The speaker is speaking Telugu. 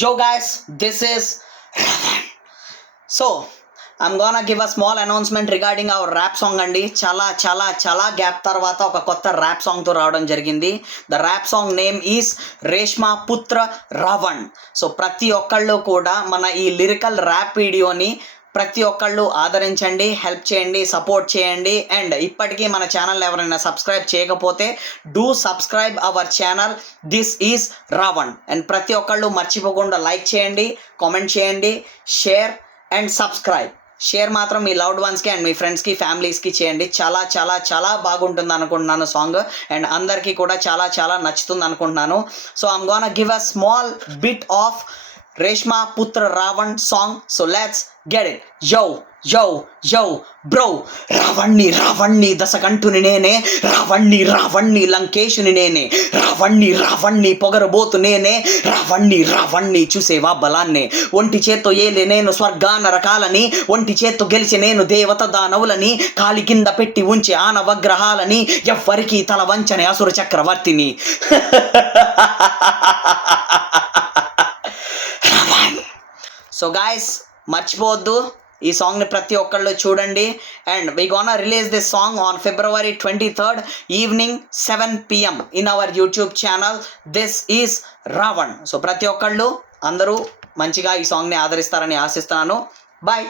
Yo guys, this is Ravan. So, I'm gonna give a small announcement regarding our rap song అండి. చాలా గ్యాప్ తర్వాత ఒక కొత్త ర్యాప్ సాంగ్తో రావడం జరిగింది. The rap song name is Reshma Putra Ravan. So ప్రతి ఒక్కళ్ళు కూడా మన ఈ లిరికల్ ర్యాప్ వీడియోని ప్రతి ఒక్కళ్ళు ఆదరించండి, హెల్ప్ చేయండి, సపోర్ట్ చేయండి. అండ్ ఇప్పటికీ మన ఛానల్ ఎవరైనా సబ్స్క్రైబ్ చేయకపోతే do subscribe our channel. This is Ravan. And ప్రతి ఒక్కళ్ళు మర్చిపోకుండా లైక్ చేయండి, కామెంట్ చేయండి, షేర్ అండ్ సబ్స్క్రైబ్. షేర్ మాత్రం మీ లవ్డ్ వన్స్కి అండ్ మీ ఫ్రెండ్స్కి, ఫ్యామిలీస్కి చేయండి. చాలా బాగుంటుంది అనుకుంటున్నాను సాంగ్. అండ్ అందరికీ కూడా చాలా నచ్చుతుంది అనుకుంటున్నాను. So I'm gonna give a small bit of Reshma Putra Ravan song. So let's get it. Yo bro, రావణ్ణి దశకంఠుని నేనే, రావణ్ణి లంకేశుని నేనే, రావణ్ణి పొగరబోతు నేనే, రావణ్ణి చూసేవా బలాన్నే, ఒంటి చేత్తో ఏలే నేను స్వర్గాన రకాలని, ఒంటి చేత్తో గెలిచి నేను దేవత దానవులని, కాలి కింద పెట్టి ఉంచే ఆనవగ్రహాలని, ఎవ్వరికి తల వంచని అసుర చక్రవర్తిని. సో గాయస్, మర్చిపోవద్దు, ఈ సాంగ్ని ప్రతి ఒక్కళ్ళు చూడండి. And we gonna release this song on February 23rd evening 7 PM in our YouTube channel. This is Ravan. So ప్రతి ఒక్కళ్ళు అందరూ మంచిగా ఈ సాంగ్ని ఆదరిస్తారని ఆశిస్తున్నాను. బాయ్.